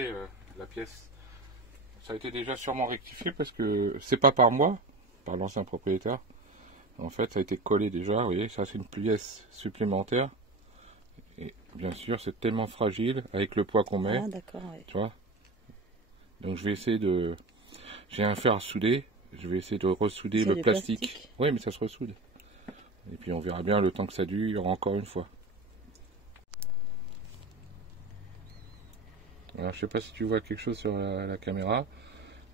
montrer la pièce. Ça a été déjà sûrement rectifié parce que c'est pas par moi, par l'ancien propriétaire. En fait, ça a été collé déjà. Vous voyez, ça c'est une pièce supplémentaire. Et bien sûr, c'est tellement fragile avec le poids qu'on met. Ah, d'accord, oui. Tu vois. Donc je vais essayer de... J'ai un fer à souder. Je vais essayer de ressouder le plastique. Oui, mais ça se ressoude. Et puis on verra bien le temps que ça dure encore une fois. Alors je sais pas si tu vois quelque chose sur la caméra.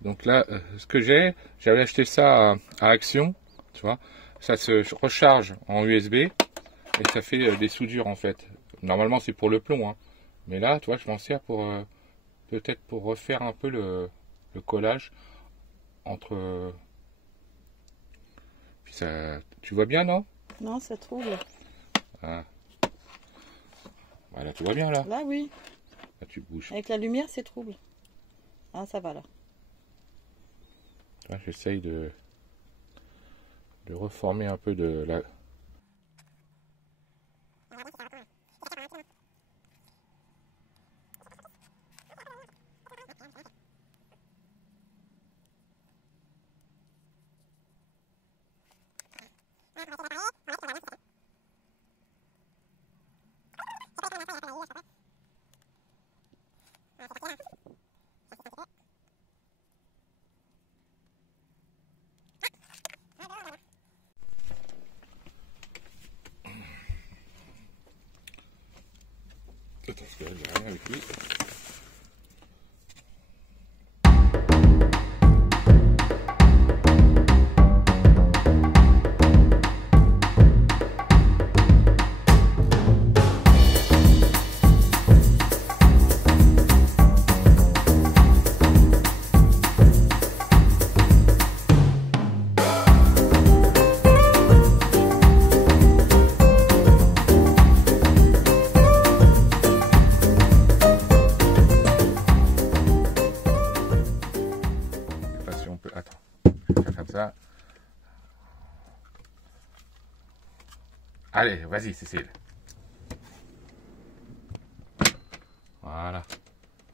Donc là, ce que j'avais acheté ça à Action, tu vois. Ça se recharge en USB et ça fait des soudures en fait. Normalement c'est pour le plomb, hein. Mais là, tu vois, je m'en sers pour peut-être pour refaire un peu le collage entre. Puis ça, tu vois bien, non? Non, ça trouble. Ah. Voilà, tu vois bien là. Là, oui. Là, tu bouges. Avec la lumière, c'est trouble. Ah, ça va là. J'essaye de reformer un peu de la... Attends, parce que là, j'ai rien avec lui. Allez, vas-y Cécile. Voilà.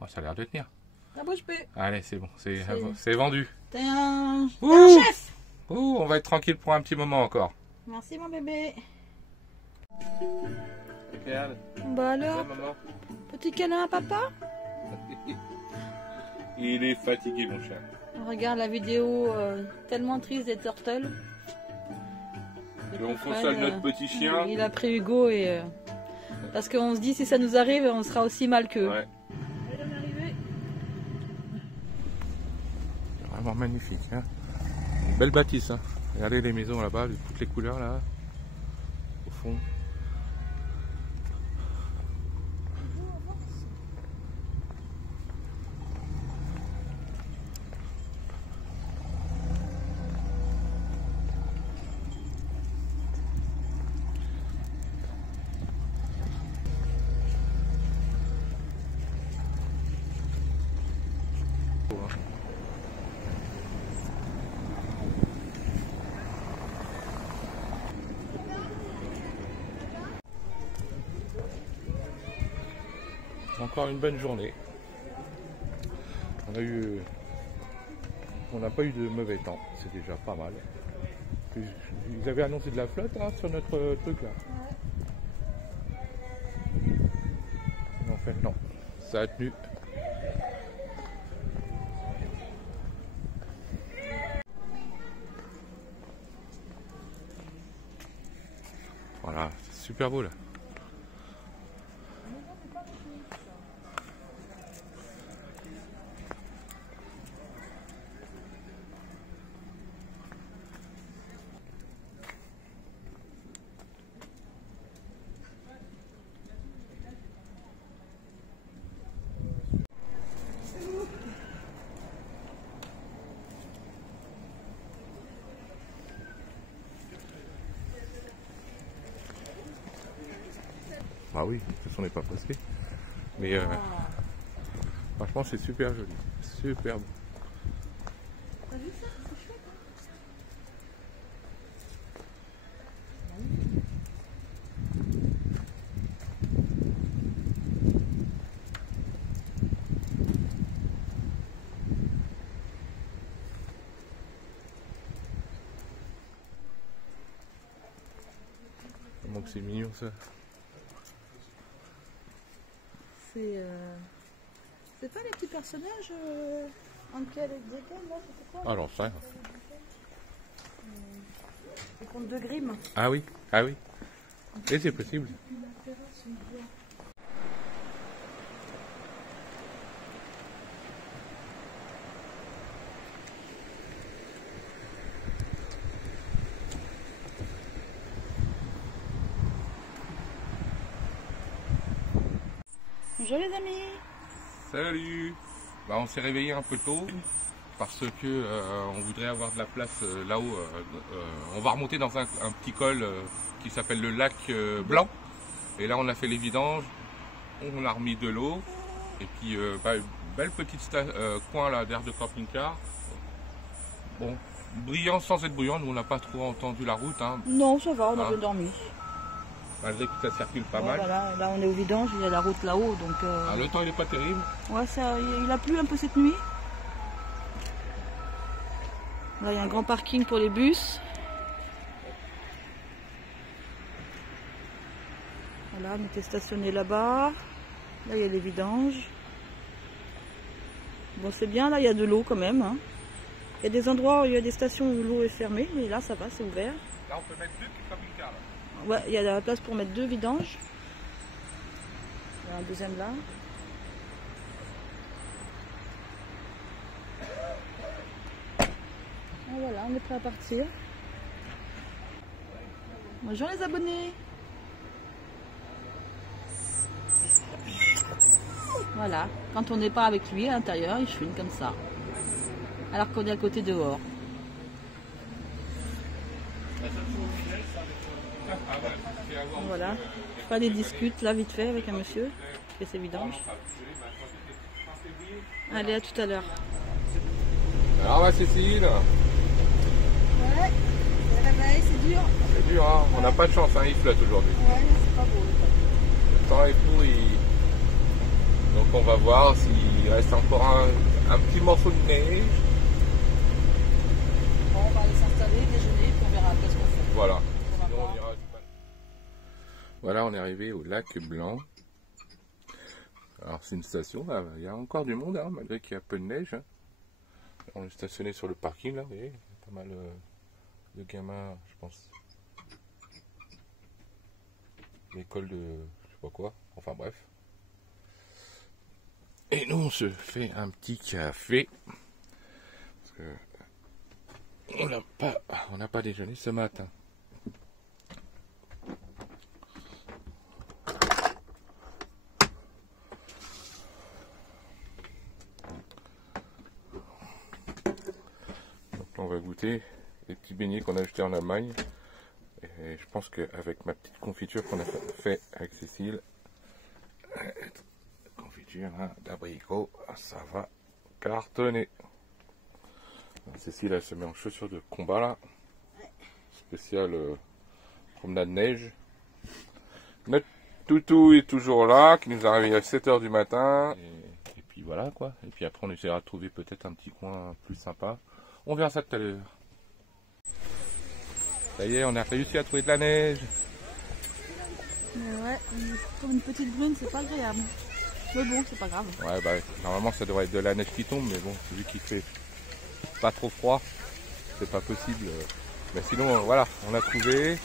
Oh, ça a l'air de tenir. La bouche bée. Allez, c'est bon, c'est vendu. T'es un chef. Ouh, on va être tranquille pour un petit moment encore. Merci mon bébé. Regarde. Bah alors, petit câlin à papa. Il est fatigué mon chat. On regarde la vidéo tellement triste des Turtles. Et on console notre petit chien. Il a pris Hugo et parce qu'on se dit si ça nous arrive, on sera aussi mal qu'eux. Ouais. C'est vraiment magnifique. Hein, une belle bâtisse. Hein. Regardez les maisons là-bas, de toutes les couleurs là, au fond. Encore une bonne journée. On n'a pas eu de mauvais temps, c'est déjà pas mal. Ils avaient annoncé de la flotte hein, sur notre truc là. En fait non, ça a tenu. Voilà, c'est super beau là. Ah oui, de toute façon on n'est pas pressé. Mais franchement c'est super joli, super beau. T'as vu ça? C'est chouette. Donc c'est mignon ça. C'est pas les petits personnages Ankel et Decken là, c'était quoi? Ah, j'en sais rien. Les contes de Grimm. Ah oui, ah oui. Et c'est possible. Bonjour les amis. Salut. Bah, on s'est réveillé un peu tôt parce que on voudrait avoir de la place là-haut. On va remonter dans un petit col qui s'appelle le lac Blanc. Et là on a fait les vidanges, on a remis de l'eau. Et puis belle petite coin là d'air de camping-car. Bon, brillant sans être bruyant, nous on n'a pas trop entendu la route. Hein. Non, ça va, on a bien dormi. Malgré que ça circule pas mal. Voilà, là on est au vidange, il y a la route là-haut. Donc, Ah, le temps il est pas terrible. Ouais, il a plu un peu cette nuit. Là il y a un grand parking pour les bus. Voilà, on était stationné là-bas. Là il y a les vidanges. Bon c'est bien, là il y a de l'eau quand même. Hein. Il y a des endroits où il y a des stations où l'eau est fermée, mais là ça va, c'est ouvert. Là on peut mettre 2 camping-cars. Ouais, il y a la place pour mettre 2 vidanges. Il y a un deuxième là. Et voilà, on est prêt à partir. Bonjour les abonnés. Voilà, quand on n'est pas avec lui à l'intérieur, il filme comme ça. Alors qu'on est à côté dehors. Voilà, je les discute là vite fait avec un monsieur qui fait ses vidanges. Allez, à tout à l'heure. Alors ma Cécile. Ouais, c'est la réveil, c'est dur. C'est dur, hein. On n'a pas de chance, hein. Il flotte aujourd'hui. Ouais, c'est pas beau. Le temps est pourri. Donc on va voir s'il reste encore un petit morceau de neige. Bon, on va aller s'installer, déjeuner, puis on verra après ce qu'on fait. Voilà. Sinon, on ira. Voilà, on est arrivé au lac Blanc. Alors c'est une station, là. Il y a encore du monde, hein, malgré qu'il y a peu de neige. Hein. On est stationné sur le parking, là, vous voyez, il y a pas mal de gamins, je pense. L'école de je sais pas quoi, enfin bref. Et nous on se fait un petit café. Parce que on n'a pas déjeuné ce matin. Donc là on va goûter les petits beignets qu'on a achetés en Allemagne. Et je pense qu'avec ma petite confiture qu'on a fait avec Cécile, confiture hein, d'abricot, ça va cartonner. Alors, Cécile elle se met en chaussures de combat là, spécial promenade neige. Notre toutou est toujours là, qui nous a réveillé à 7 h du matin. Et puis voilà quoi, et puis après on essaiera de trouver peut-être un petit coin plus sympa. On verra ça tout à l'heure. Ça y est, on a réussi à trouver de la neige. Mais ouais, pour une petite brune, c'est pas agréable. Mais bon, c'est pas grave. Ouais, bah, normalement ça devrait être de la neige qui tombe, mais bon, vu qu'il fait pas trop froid, c'est pas possible. Mais sinon, voilà, on a trouvé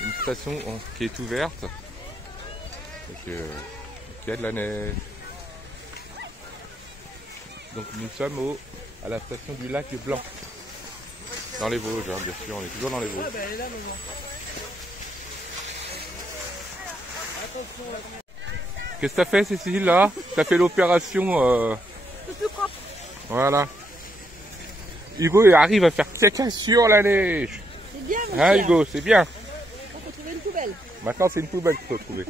une station qui est ouverte. Et qu'il y a de la neige. Donc nous sommes à la station du lac Blanc. Dans les Vosges, hein, bien sûr, on est toujours dans les Vosges. Ouais, bah, elle est là, maman. Qu'est-ce que t'as fait, Cécile, là? T'as fait l'opération. C'est plus propre. Voilà. Hugo, il arrive à faire caca sur la neige. C'est bien, mon Hein, cher. Hugo, c'est bien. Il faut trouver une poubelle. Maintenant, c'est une poubelle qu'il faut trouver.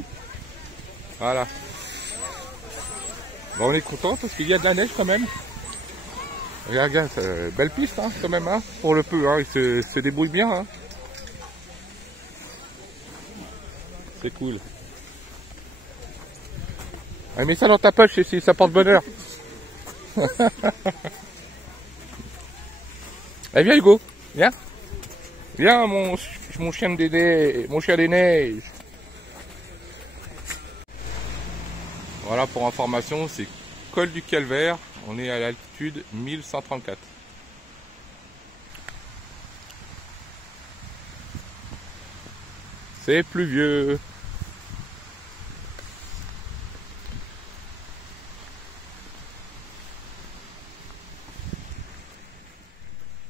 Voilà. Bon, on est content parce qu'il y a de la neige quand même. Regarde, belle piste hein, quand même, hein, pour le peu, hein, il se débrouille bien. Hein. C'est cool. Ah, mets ça dans ta poche si ça porte bonheur. Eh viens Hugo, viens. Viens mon chien des neiges, mon chien des neiges. Voilà, pour information, c'est col du Calvaire. On est à l'altitude 1134. C'est pluvieux.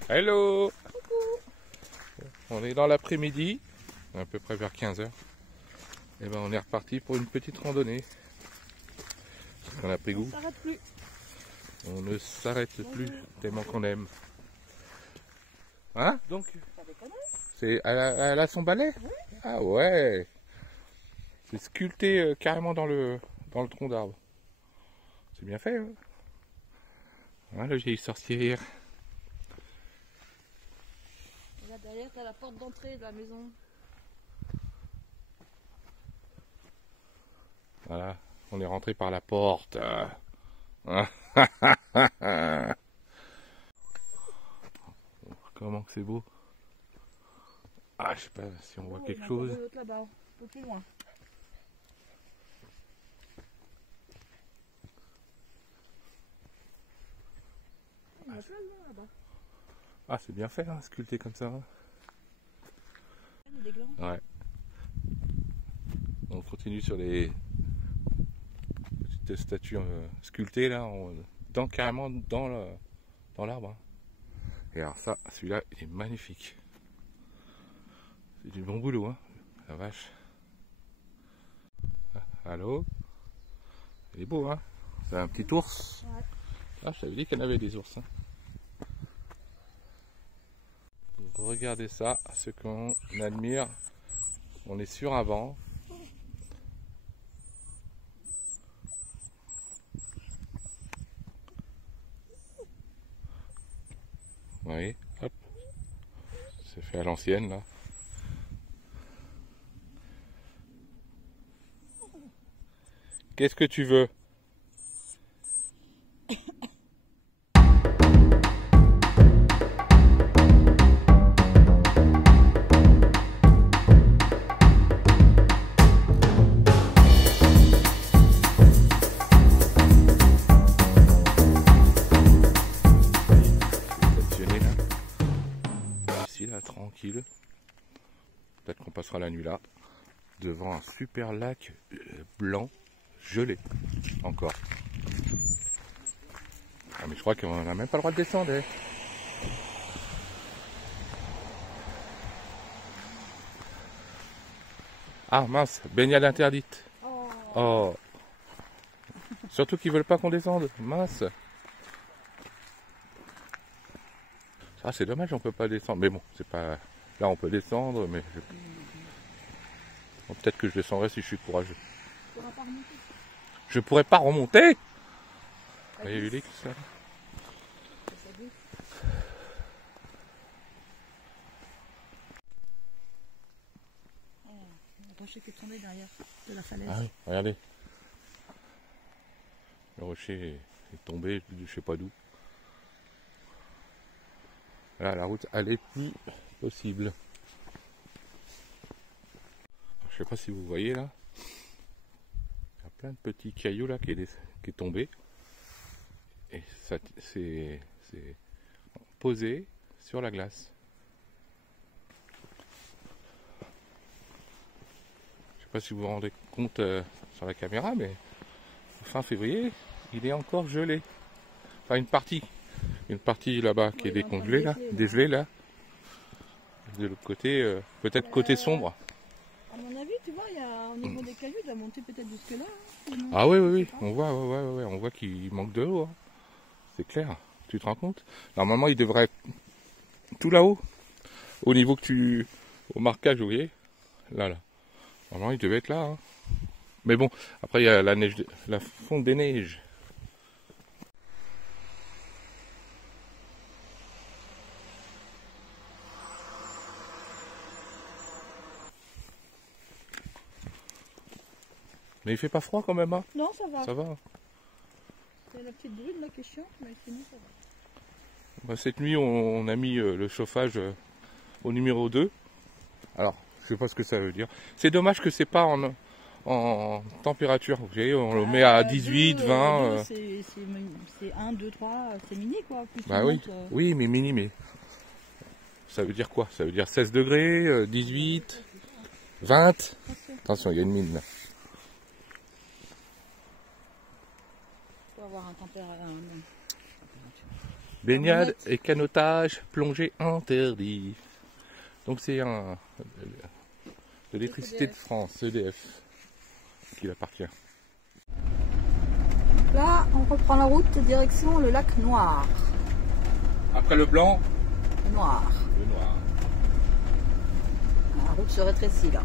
Hello. On est dans l'après-midi, à peu près vers 15 h. Et ben on est reparti pour une petite randonnée. On a pris goût. On s'arrête plus. On ne s'arrête plus tellement qu'on aime. Hein? Donc elle a son balai? Oui. Ah ouais. C'est sculpté carrément dans le tronc d'arbre. C'est bien fait. Hein, hein, le vieille sorcière. Là derrière, t'as la porte d'entrée de la maison. Voilà, on est rentré par la porte. Comment que c'est beau. Ah, je sais pas si on voit quelque chose. Là-bas, un peu plus loin. Il y a plein de gens là-bas. Ah, c'est bien fait, hein, sculpté comme ça. Hein. Des glands. Ouais. On continue sur les petites statues sculptées là, carrément dans l'arbre. Hein. Et alors ça, celui-là, il est magnifique. C'est du bon boulot, hein, la vache. Ah, allô? Il est beau, hein? C'est un petit ours. Ouais. Ah, je t'avais dit qu'il y en avait des ours. Hein. Regardez ça, ce qu'on admire. On est sur un banc. Oui, hop. C'est fait à l'ancienne là. Qu'est-ce que tu veux? Tranquille. Peut-être qu'on passera la nuit là, devant un super lac blanc gelé. Encore. Ah, mais je crois qu'on n'a même pas le droit de descendre. Eh. Ah mince, baignade interdite. Oh. Surtout qu'ils veulent pas qu'on descende. Mince. Ah, c'est dommage, on peut pas descendre. Mais bon, c'est pas. Là, on peut descendre, mais bon, peut-être que je descendrai si je suis courageux. Je pourrais pas remonter. Vous voyez Ulix ça. Le rocher qui est tombé derrière de la falaise. Ah oui, regardez. Le rocher est tombé, je sais pas d'où. Là, la route, elle est plus possible. Je sais pas si vous voyez là. Il y a plein de petits cailloux là qui est tombé. Et ça c'est posé sur la glace. Je sais pas si vous vous rendez compte sur la caméra, mais fin février, il est encore gelé. Enfin une partie. Une partie là-bas qui est décongelée, là, dégelée là. De l'autre côté, peut-être côté sombre. À mon avis, tu vois, il y a au niveau des cailloux, il doit monter peut-être jusque là. Hein, ah oui, oui, oui. On voit, on voit qu'il manque de l'eau. Hein. C'est clair. Tu te rends compte? Normalement, il devrait être tout là-haut, au niveau que au marquage, vous voyez, là. Normalement, il devait être là. Hein. Mais bon, après il y a la neige, la fonte des neiges. Mais il fait pas froid quand même, hein? Non, ça va. Ça va. C'est la petite brune là qui est chiante, mais sinon ça va. Bah, cette nuit, on a mis le chauffage au numéro 2. Alors, je sais pas ce que ça veut dire. C'est dommage que c'est pas en température. Vous voyez, on le met à 18, 20. C'est 1, 2, 3, c'est mini quoi. Plus Bah oui, oui, mais mini, mais ça veut dire quoi? Ça veut dire 16 degrés, 18, 20. Attention, il y a une mine là. Faut avoir un température. Baignade et canotage, plongée interdit. Donc c'est un de l'électricité de France, EDF, qui l'appartient. Là, on reprend la route direction le lac Noir. Après le blanc, Le Noir. le noir. La route se rétrécit là.